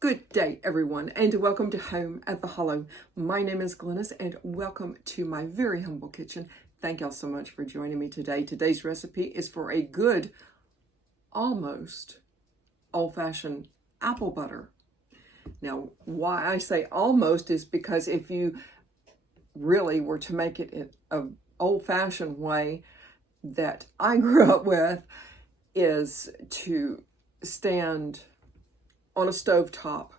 Good day, everyone, and welcome to Home at the Hollow. My name is Glennis, and welcome to my very humble kitchen. Thank y'all so much for joining me today. Today's recipe is for a good, almost old-fashioned apple butter. Now, why I say almost is because if you really were to make it in an old-fashioned way that I grew up with, is to stand on a stovetop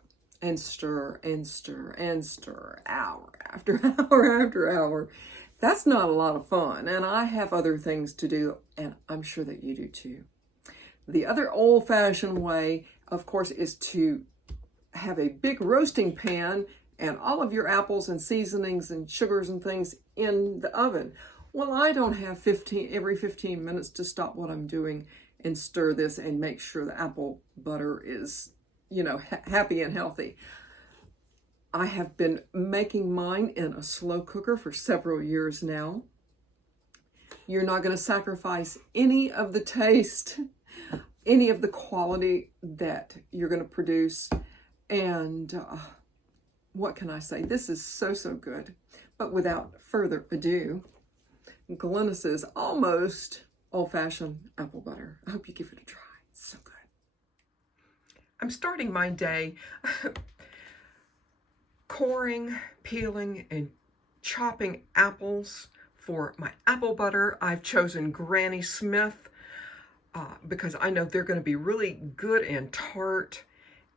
and stir and stir and stir hour after hour after hour. That's not a lot of fun, and I have other things to do, and I'm sure that you do too. The other old-fashioned way, of course, is to have a big roasting pan and all of your apples and seasonings and sugars and things in the oven. Well, I don't have every 15 minutes to stop what I'm doing and stir this and make sure the apple butter is happy and healthy. I have been making mine in a slow cooker for several years now. You're not going to sacrifice any of the taste, any of the quality that you're going to produce. And what can I say? This is so good. But without further ado, Glennis's almost old-fashioned apple butter. I hope you give it a try. It's so good. I'm starting my day coring, peeling, and chopping apples for my apple butter. I've chosen Granny Smith because I know they're going to be really good and tart.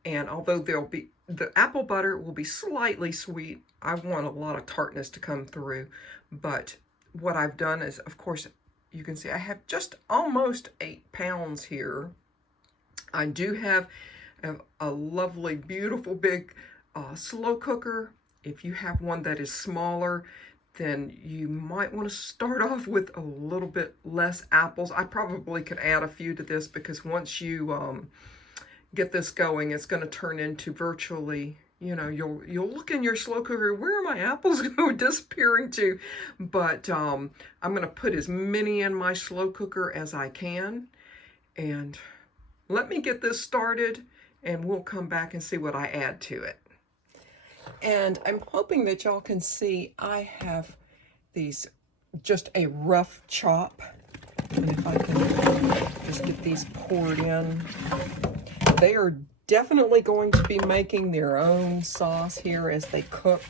And although the apple butter will be slightly sweet, I want a lot of tartness to come through. But what I've done is, of course, you can see I have just almost 8 pounds here. I do have a lovely, beautiful, big slow cooker. If you have one that is smaller, then you might want to start off with a little bit less apples. I probably could add a few to this because once you get this going, it's going to turn into virtually, you'll look in your slow cooker, where are my apples disappearing to? But I'm going to put as many in my slow cooker as I can. And let me get this started, and we'll come back and see what I add to it. And I'm hoping that y'all can see I have these, just a rough chop. And if I can just get these poured in. They are definitely going to be making their own sauce here as they cook.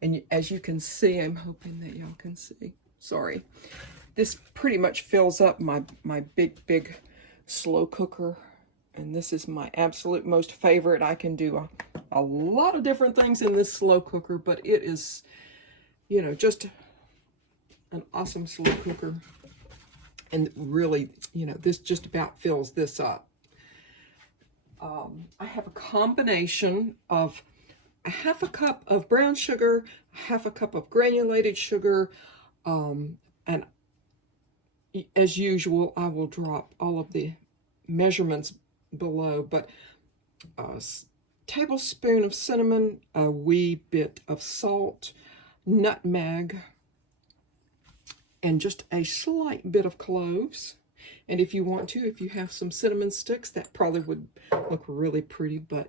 And as you can see, I'm hoping that y'all can see. Sorry. This pretty much fills up my big slow cooker. And this is my absolute most favorite. I can do a lot of different things in this slow cooker, but it is, just an awesome slow cooker. And really, this just about fills this up. I have a combination of a half a cup of brown sugar, half a cup of granulated sugar, and as usual, I will drop all of the measurements below, but a tablespoon of cinnamon, a wee bit of salt, nutmeg, and just a slight bit of cloves. And if you want to, if you have some cinnamon sticks, that probably would look really pretty, but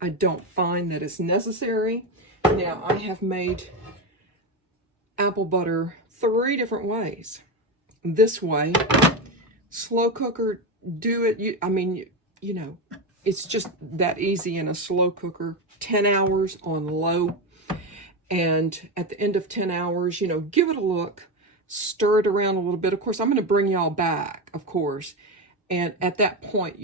I don't find that it's necessary. Now, I have made apple butter 3 different ways. This way, slow cooker, do it. It's just that easy in a slow cooker. 10 hours on low. And at the end of 10 hours, give it a look. Stir it around a little bit. Of course, I'm going to bring y'all back, of course. And at that point,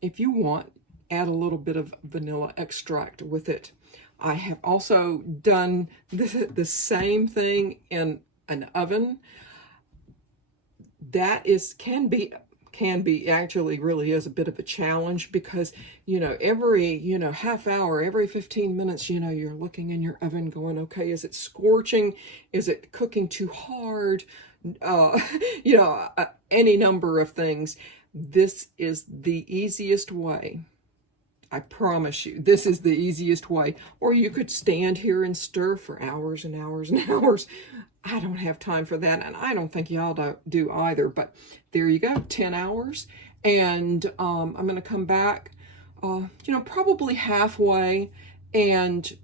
if you want, add a little bit of vanilla extract with it. I have also done the same thing in an oven. That can be actually really is a bit of a challenge because, every, half hour, every 15 minutes, you're looking in your oven going, okay, is it scorching? Is it cooking too hard? Any number of things. This is the easiest way. I promise you, this is the easiest way. Or you could stand here and stir for hours and hours and hours. I don't have time for that, and I don't think y'all do either. But there you go, 10 hours. And I'm going to come back probably halfway, and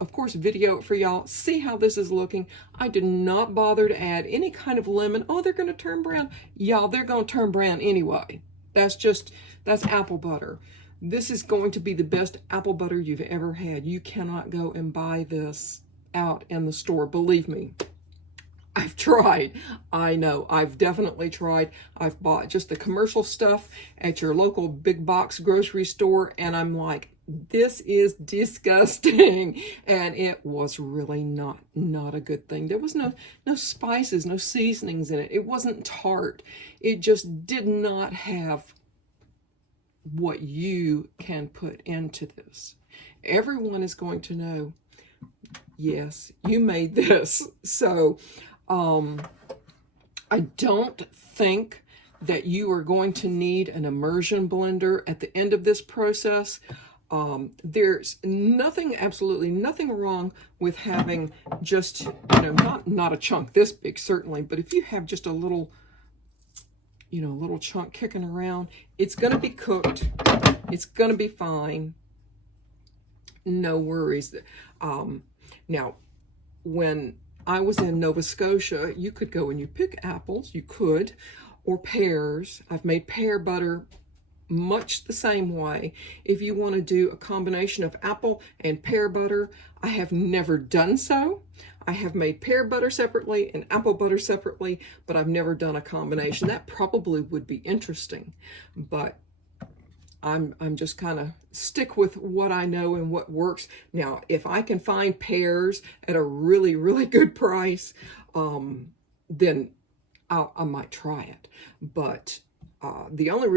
of course, video it for y'all. See how this is looking. I did not bother to add any kind of lemon. Oh, they're going to turn brown. Y'all, they're going to turn brown anyway. That's apple butter. This is going to be the best apple butter you've ever had. You cannot go and buy this out in the store. Believe me, I've tried. I know, I've definitely tried. I've bought just the commercial stuff at your local big box grocery store, and I'm like, this is disgusting. And it was really not a good thing. There was no spices, no seasonings in it. It wasn't tart. It just did not have what you can put into this. Everyone is going to know, yes, you made this. So I don't think that you are going to need an immersion blender at the end of this process. There's absolutely nothing wrong with having just, not a chunk this big, certainly, but if you have just a little, little chunk kicking around, it's going to be cooked. It's going to be fine. No worries. Now, when I was in Nova Scotia, you could go and you pick apples, or pears. I've made pear butter much the same way. If you want to do a combination of apple and pear butter, I have never done so. I have made pear butter separately and apple butter separately, but I've never done a combination. That probably would be interesting, but I'm just kind of stick with what I know and what works. Now, if I can find pears at a really, really good price, then I might try it. But one of the only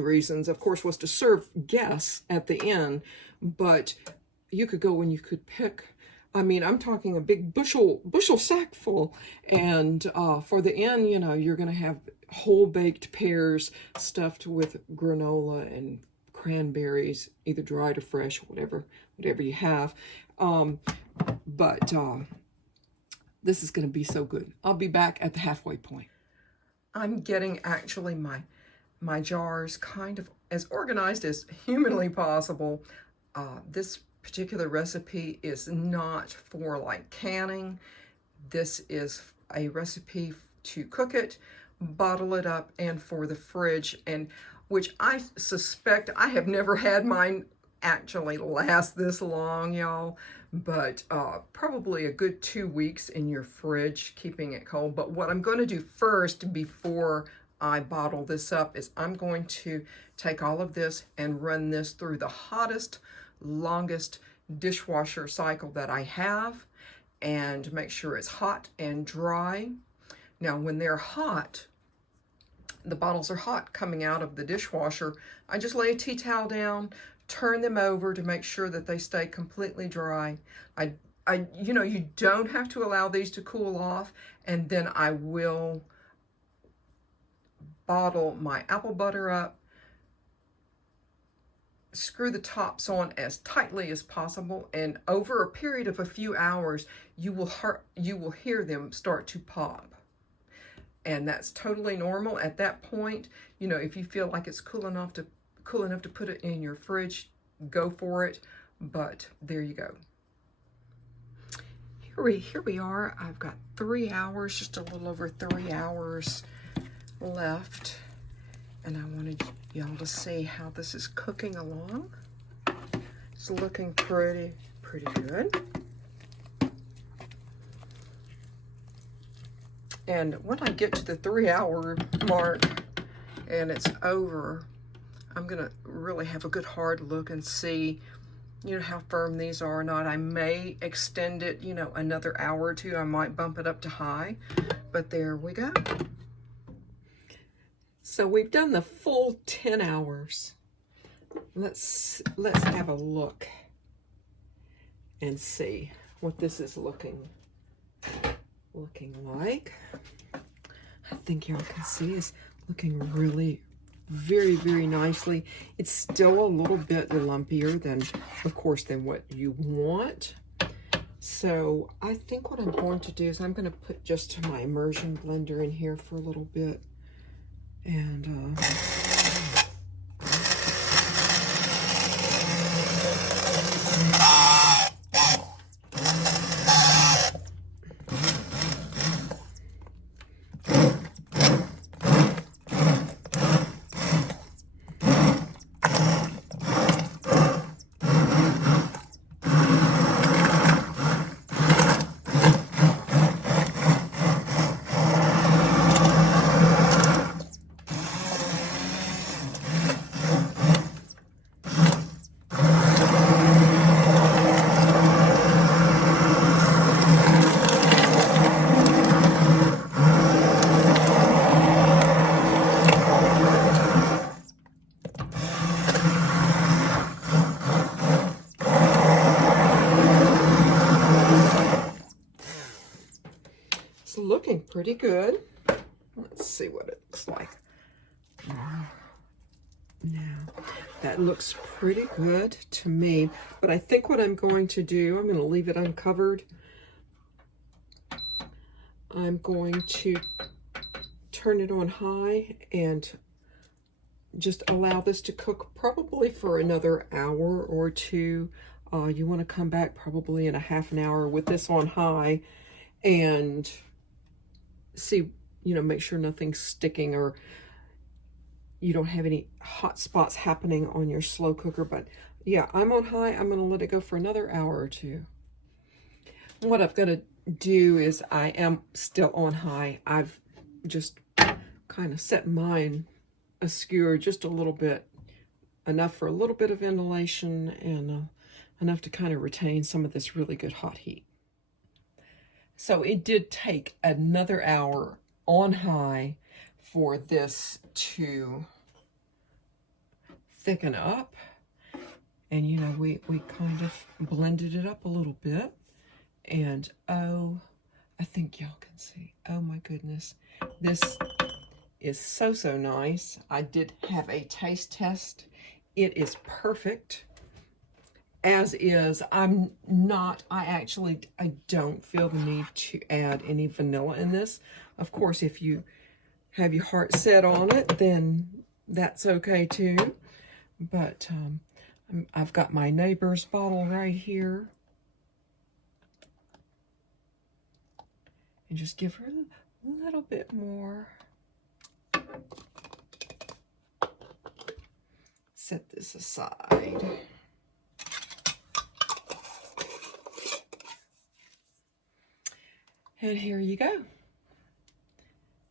reasons, of course, was to serve guests at the end, but you could go and you could pick, I'm talking a big bushel sack full, and for the end, you're going to have whole baked pears stuffed with granola and cranberries, either dried or fresh, whatever you have. But this is going to be so good. I'll be back at the halfway point. I'm getting actually my jars kind of as organized as humanly possible. This particular recipe is not for like canning. This is a recipe to cook it, bottle it up, and for the fridge, and which I suspect, I have never had mine actually last this long, y'all, but probably a good 2 weeks in your fridge, keeping it cold. But what I'm going to do first before I bottle this up is I'm going to take all of this and run this through the hottest, longest dishwasher cycle that I have, and make sure it's hot and dry. Now, when they're hot, the bottles are hot coming out of the dishwasher, I just lay a tea towel down, turn them over to make sure that they stay completely dry. You don't have to allow these to cool off, and then I will bottle my apple butter up, screw the tops on as tightly as possible, and over a period of a few hours, you will hear them start to pop. And that's totally normal at that point. If you feel like it's cool enough to put it in your fridge, go for it. But there you go. Here we are. I've got 3 hours, just a little over 3 hours left. And I wanted y'all to see how this is cooking along. It's looking pretty good. And when I get to the 3 hour mark and it's over, I'm gonna really have a good hard look and see, how firm these are or not. I may extend it, another hour or two. I might bump it up to high, but there we go. So we've done the full 10 hours. Let's have a look and see what this is looking like. I think y'all can see it's looking really very, very nicely. It's still a little bit lumpier than what you want. So I think what I'm going to do is I'm going to put just my immersion blender in here for a little bit And it's looking pretty good. Let's see what it looks like. Now, that looks pretty good to me, but I think what I'm going to do, I'm going to leave it uncovered. I'm going to turn it on high and just allow this to cook probably for another hour or two. You want to come back probably in a half an hour with this on high and see, make sure nothing's sticking or you don't have any hot spots happening on your slow cooker. But yeah, I'm on high. I'm going to let it go for another hour or two. What I've got to do is I am still on high. I've just kind of set mine a skewer just a little bit, enough for a little bit of ventilation and enough to kind of retain some of this really good hot heat. So it did take another hour on high for this to thicken up. And we kind of blended it up a little bit. And oh, I think y'all can see. Oh my goodness. This is so nice. I did have a taste test. It is perfect. As is. I don't feel the need to add any vanilla in this. Of course, if you have your heart set on it, then that's okay too. But I've got my neighbor's bottle right here. And just give her a little bit more. Set this aside. And here you go.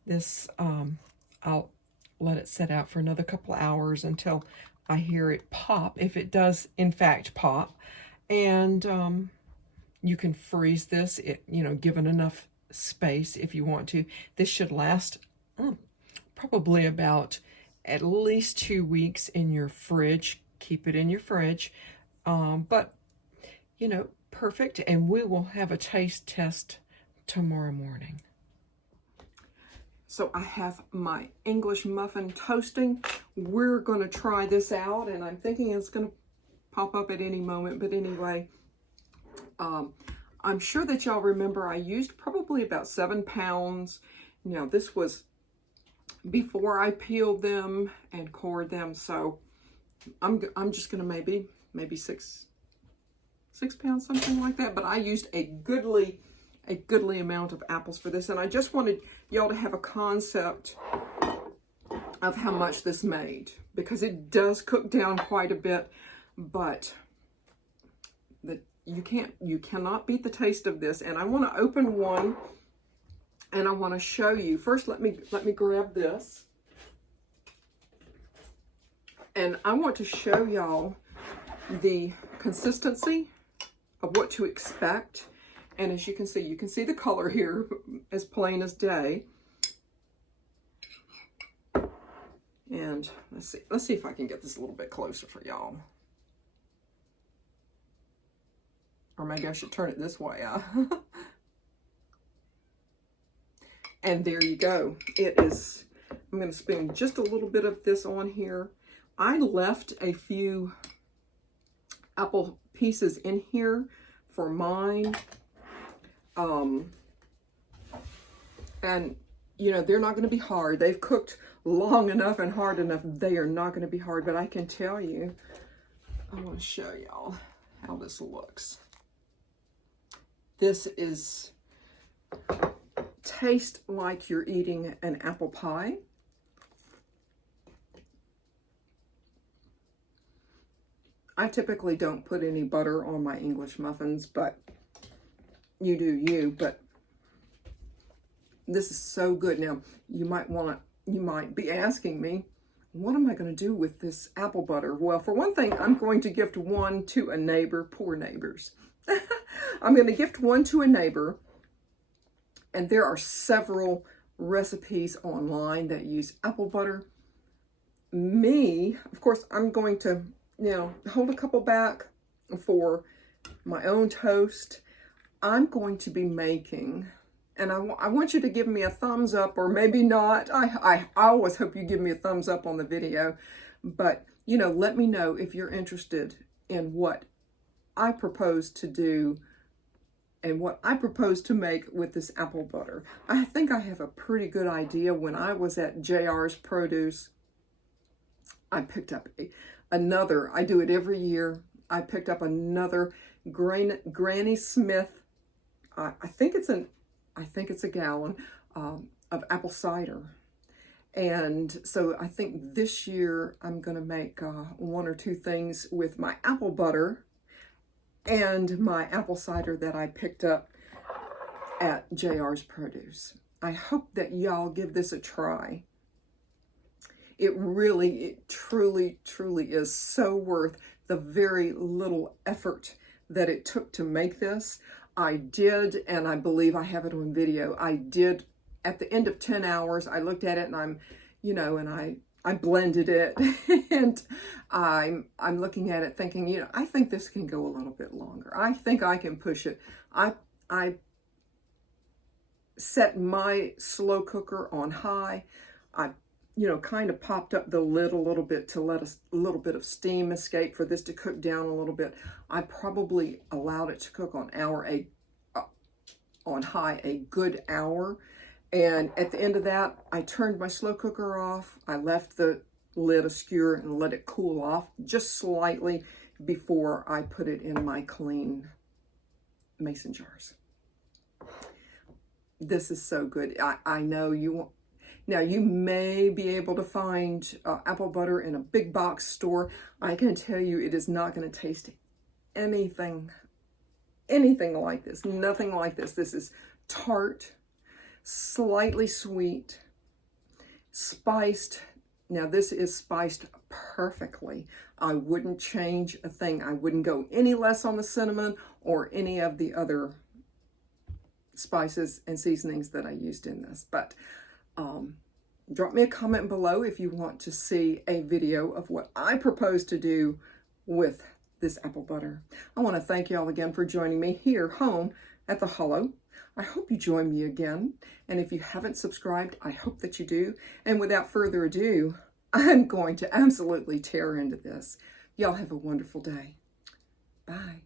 This, I'll let it set out for another couple of hours until I hear it pop, if it does in fact pop. And you can freeze this, given enough space if you want to. This should last probably about at least 2 weeks in your fridge. Keep it in your fridge. But, perfect. And we will have a taste test tomorrow morning. So I have my English muffin toasting. We're going to try this out, and I'm thinking it's going to pop up at any moment. But anyway, I'm sure that y'all remember I used probably about 7 pounds. Now, this was before I peeled them and cored them, so I'm just going to maybe 6 pounds, something like that. But I used a goodly amount of apples for this, and I just wanted y'all to have a concept of how much this made, because it does cook down quite a bit, but you cannot beat the taste of this. And I want to open one, and I want to show you. First, let me grab this, and I want to show y'all the consistency of what to expect. And as you can see the color here as plain as day. And let's see if I can get this a little bit closer for y'all. Or maybe I should turn it this way. And there you go. It is, I'm going to spoon just a little bit of this on here. I left a few apple pieces in here for mine. And they're not going to be hard. They've cooked long enough and hard enough, they are not going to be hard. But I can tell you, I want to show y'all how this looks. This is tastes like you're eating an apple pie. I typically don't put any butter on my English muffins, but you do you. But this is so good. Now, you might be asking me, what am I going to do with this apple butter? Well, for one thing, I'm going to gift one to a neighbor. Poor neighbors. I'm going to gift one to a neighbor. And there are several recipes online that use apple butter. Me, of course, I'm going to, hold a couple back for my own toast. I'm going to be making, and I want you to give me a thumbs up, or maybe not. I always hope you give me a thumbs up on the video. But, let me know if you're interested in what I propose to do and what I propose to make with this apple butter. I think I have a pretty good idea. When I was at JR's Produce, I picked up another, I do it every year, I picked up another Granny Smith, I think it's a gallon of apple cider. And so I think this year I'm going to make one or two things with my apple butter and my apple cider that I picked up at JR's Produce. I hope that y'all give this a try. It truly is so worth the very little effort that it took to make this. I did, and I believe I have it on video, I did, at the end of 10 hours, I looked at it and I blended it and I'm looking at it thinking, I think this can go a little bit longer. I think I can push it. I set my slow cooker on high. I kind of popped up the lid a little bit to let a little bit of steam escape for this to cook down a little bit. I probably allowed it to cook on high a good hour. And at the end of that, I turned my slow cooker off. I left the lid askew and let it cool off just slightly before I put it in my clean mason jars. This is so good. I know you won't. Now, you may be able to find apple butter in a big box store. I can tell you it is not going to taste anything like this. Nothing like this. This is tart, slightly sweet, spiced. Now, this is spiced perfectly. I wouldn't change a thing. I wouldn't go any less on the cinnamon or any of the other spices and seasonings that I used in this. But drop me a comment below if you want to see a video of what I propose to do with this apple butter. I want to thank y'all again for joining me here home at the Hollow. I hope you join me again. And if you haven't subscribed, I hope that you do. And without further ado, I'm going to absolutely tear into this. Y'all have a wonderful day. Bye.